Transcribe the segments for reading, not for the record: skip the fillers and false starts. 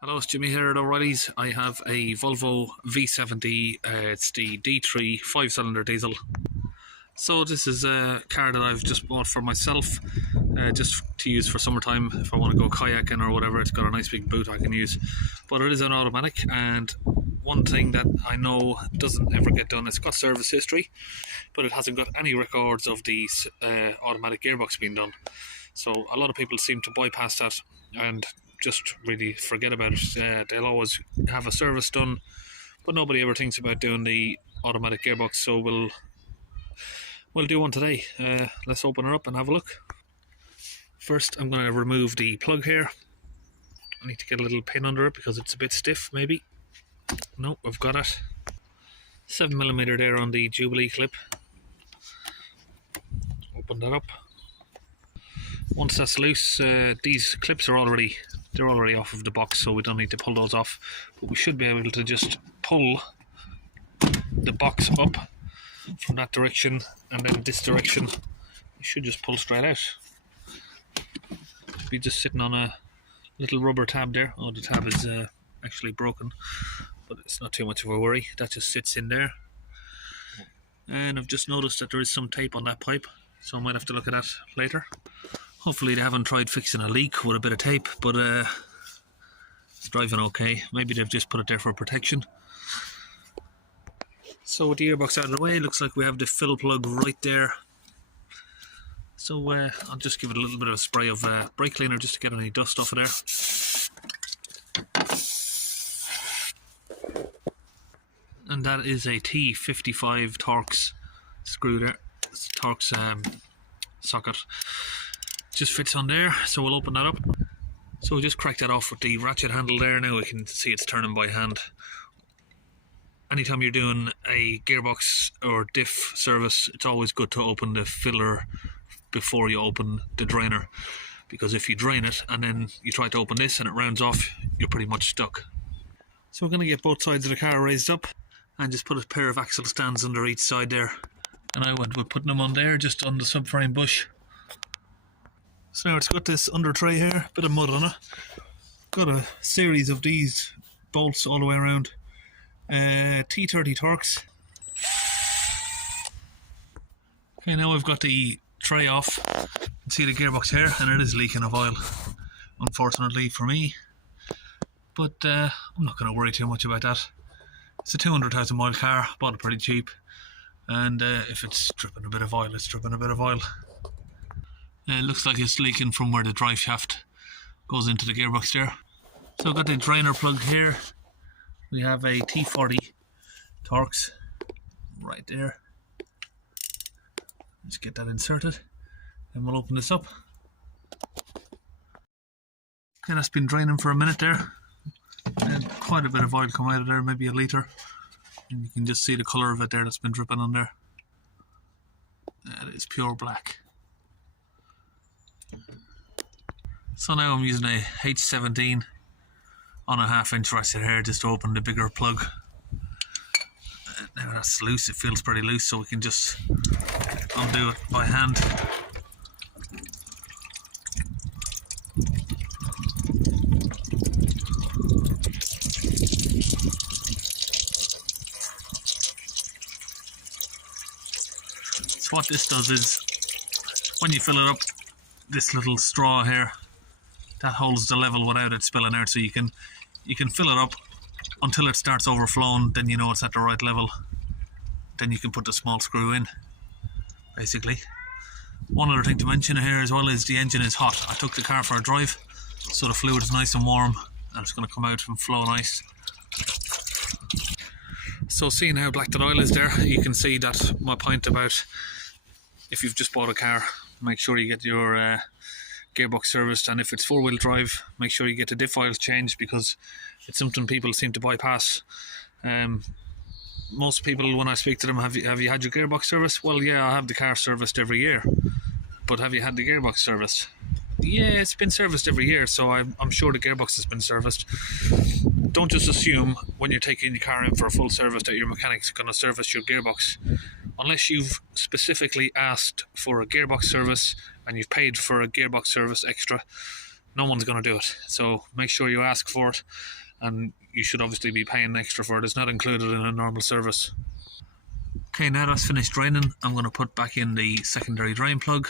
Hello, it's Jimmy here at O'Reilly's. I have a Volvo V70, it's the D3 5-cylinder diesel. So this is a car that I've just bought for myself, just to use for summertime if I want to go kayaking or whatever. It's got a nice big boot I can use, but it is an automatic, and one thing that I know doesn't ever get done, it's got service history, but it hasn't got any records of the automatic gearbox being done. So a lot of people seem to bypass that and just really forget about it. They'll always have a service done, but nobody ever thinks about doing the automatic gearbox. So we'll do one today. Let's open her up and have a look. First, I'm going to remove the plug here. I need to get a little pin under it because it's a bit stiff, maybe. No, I've got it. 7mm there on the Jubilee clip. Open that up. Once that's loose, these clips are already off of the box, so we don't need to pull those off. But we should be able to just pull the box up from that direction, and then this direction you should just pull straight out. Be just sitting on a little rubber tab there. Oh, the tab is actually broken, but it's not too much of a worry. That just sits in there. And I've just noticed that there is some tape on that pipe, so I might have to look at that later. Hopefully they haven't tried fixing a leak with a bit of tape, but it's driving okay. Maybe they've just put it there for protection. So with the gearbox out of the way, it looks like we have the fill plug right there. So I'll just give it a little bit of a spray of brake cleaner just to get any dust off of there. And that is a T55 Torx screw there. It's a Torx socket. Just fits on there, so we'll open that up. So we'll just crack that off with the ratchet handle there. Now we can see it's turning by hand. Anytime you're doing a gearbox or diff service, it's always good to open the filler before you open the drainer, because if you drain it and then you try to open this and it rounds off, you're pretty much stuck. So we're going to get both sides of the car raised up and just put a pair of axle stands under each side there, and I went with putting them on there just on the subframe bush. So now it's got this under tray here, bit of mud on it. Got a series of these bolts all the way around. T30 Torx. Okay, now I've got the tray off. You can see the gearbox here, and it is leaking of oil, unfortunately for me. But I'm not going to worry too much about that. It's a 200,000 mile car, bought it pretty cheap, and if it's dripping a bit of oil, it's dripping a bit of oil. It looks like it's leaking from where the drive shaft goes into the gearbox there. So I've got the drainer plugged here. We have a T40 Torx right there. Let's get that inserted, and we'll open this up. Okay, that's been draining for a minute there, and quite a bit of oil come out of there, maybe a litre, and you can just see the colour of it there that's been dripping on there. That is pure black. So now I'm using a H17 on a 1/2 inch ratchet here just to open the bigger plug. Now that's loose, it feels pretty loose, so we can just undo it by hand. So what this does is, when you fill it up, this little straw here, that holds the level without it spilling out, so you can fill it up until it starts overflowing, then you know it's at the right level. Then you can put the small screw in, basically. One other thing to mention here as well is the engine is hot. I took the car for a drive, so the fluid is nice and warm, and it's going to come out and flow nice. So seeing how black that oil is there, you can see that my point about if you've just bought a car, make sure you get your gearbox serviced, and if it's 4-wheel drive, make sure you get the diff oils changed, because it's something people seem to bypass. Most people, when I speak to them, have you had your gearbox serviced? Well, yeah, I have the car serviced every year, but have you had the gearbox serviced? Yeah, it's been serviced every year, so I'm sure the gearbox has been serviced. Don't just assume when you're taking your car in for a full service that your mechanic's going to service your gearbox unless you've specifically asked for a gearbox service and you've paid for a gearbox service extra, no one's going to do it. So make sure you ask for it, and you should obviously be paying extra for it. It's not included in a normal service. Okay, now that's finished draining, I'm going to put back in the secondary drain plug.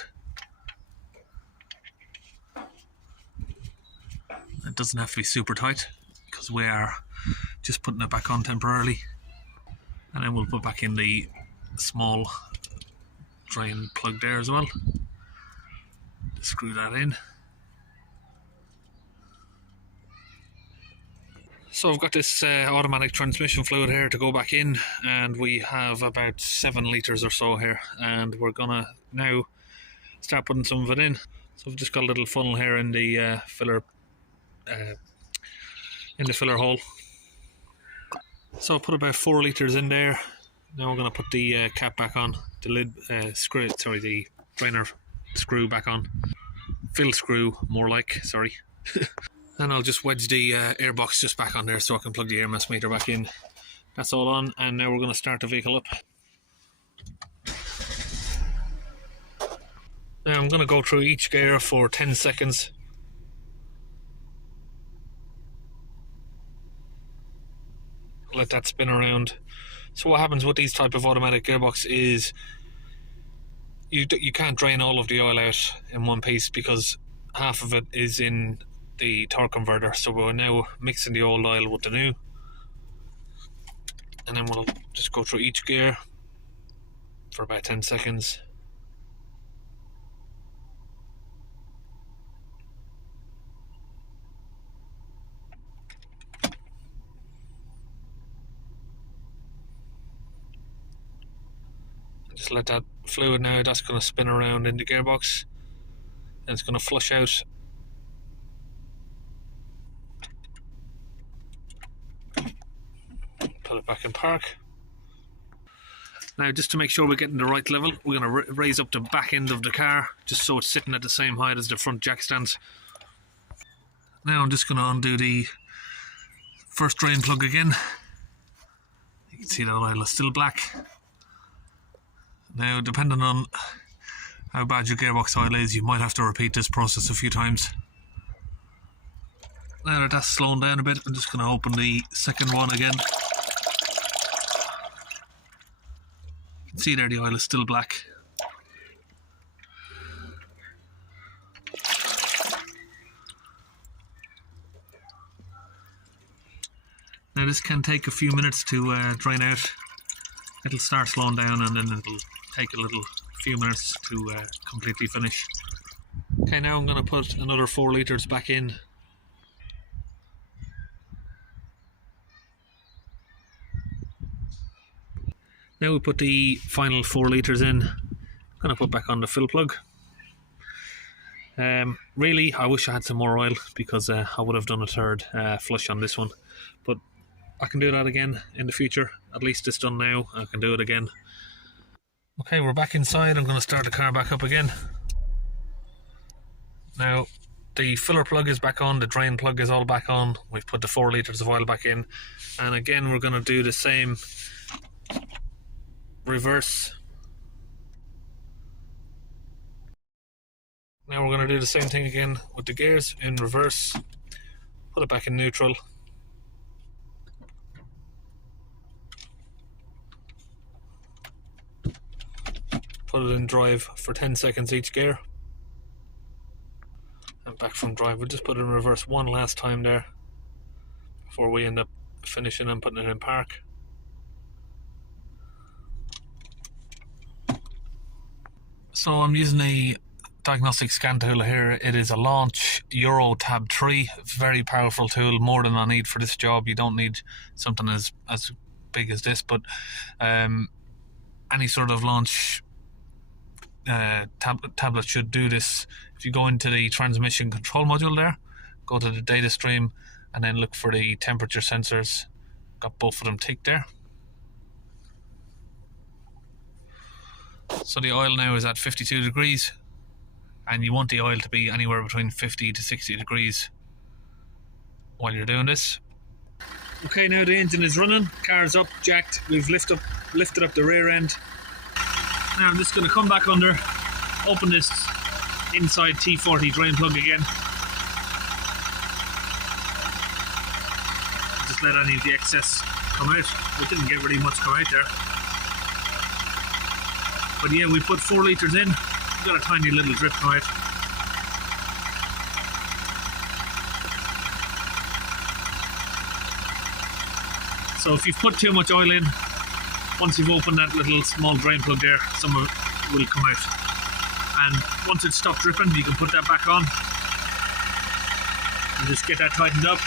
It doesn't have to be super tight because we are just putting it back on temporarily. And then we'll put back in the small drain plug there as well. Screw that in. So I've got this automatic transmission fluid here to go back in, and we have about 7 litres or so here, and we're gonna now start putting some of it in. So I've just got a little funnel here in the filler hole. So I'll put about 4 litres in there. Now we're going to put the cap back on, the lid the drainer screw back on. Fill screw, more like, sorry. And I'll just wedge the air box just back on there so I can plug the air mass meter back in. That's all on, and now we're going to start the vehicle up. Now I'm going to go through each gear for 10 seconds. Let that spin around. So what happens with these type of automatic gearbox is you can't drain all of the oil out in one piece because half of it is in the torque converter. So we're now mixing the old oil with the new, and then we'll just go through each gear for about 10 seconds. Just let that fluid now, that's going to spin around in the gearbox and it's going to flush out. Put it back in park. Now, just to make sure we're getting the right level, we're going to raise up the back end of the car just so it's sitting at the same height as the front jack stands. Now I'm just going to undo the first drain plug again. You can see that oil is still black. Now, depending on how bad your gearbox oil is, you might have to repeat this process a few times. Now that that's slowing down a bit, I'm just going to open the second one again. You can see there the oil is still black. Now this can take a few minutes to drain out. It'll start slowing down and then it'll take a few minutes to completely finish. Okay, now I'm going to put another 4 litres back in. Now we put the final 4 litres in. I'm going to put back on the fill plug. Really, I wish I had some more oil because I would have done a third flush on this one. But I can do that again in the future. At least it's done now. I can do it again. Okay, we're back inside. I'm going to start the car back up again. Now, the filler plug is back on. The drain plug is all back on. We've put the 4 litres of oil back in. And again, we're going to do the same reverse. Now we're going to do the same thing again with the gears in reverse. Put it back in neutral. Put it in drive for 10 seconds each gear. And back from drive. We'll just put it in reverse one last time there before we end up finishing and putting it in park. So I'm using a diagnostic scan tool here. It is a Launch Euro Tab 3. Very powerful tool, more than I need for this job. You don't need something as big as this, but any sort of Launch tablet should do this. If you go into the transmission control module there, go to the data stream and then look for the temperature sensors. Got both of them ticked there. So the oil now is at 52 degrees and you want the oil to be anywhere between 50 to 60 degrees while you're doing this. Okay, now the engine is running, car's up, jacked, we've lifted up the rear end. Now I'm just going to come back under, open this inside T40 drain plug again. Just let any of the excess come out. We didn't get really much come out there. But yeah, we put 4 litres in, we got a tiny little drip come out. So if you've put too much oil in, once you've opened that little small drain plug there, some of it will come out. And once it's stopped dripping, you can put that back on and just get that tightened up.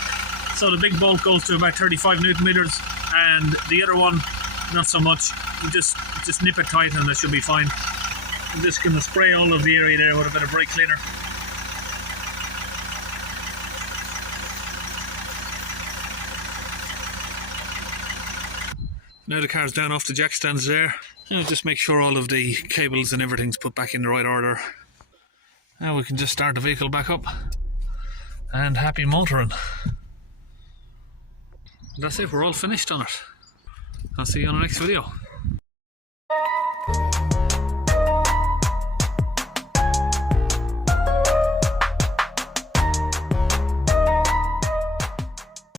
So the big bolt goes to about 35 Newton meters, and the other one, not so much. You just nip it tight and it should be fine. I'm just going to spray all of the area there with a bit of brake cleaner. Now the car's down off the jack stands there. Now just make sure all of the cables and everything's put back in the right order. Now we can just start the vehicle back up and happy motoring. That's it, we're all finished on it. I'll see you on the next video.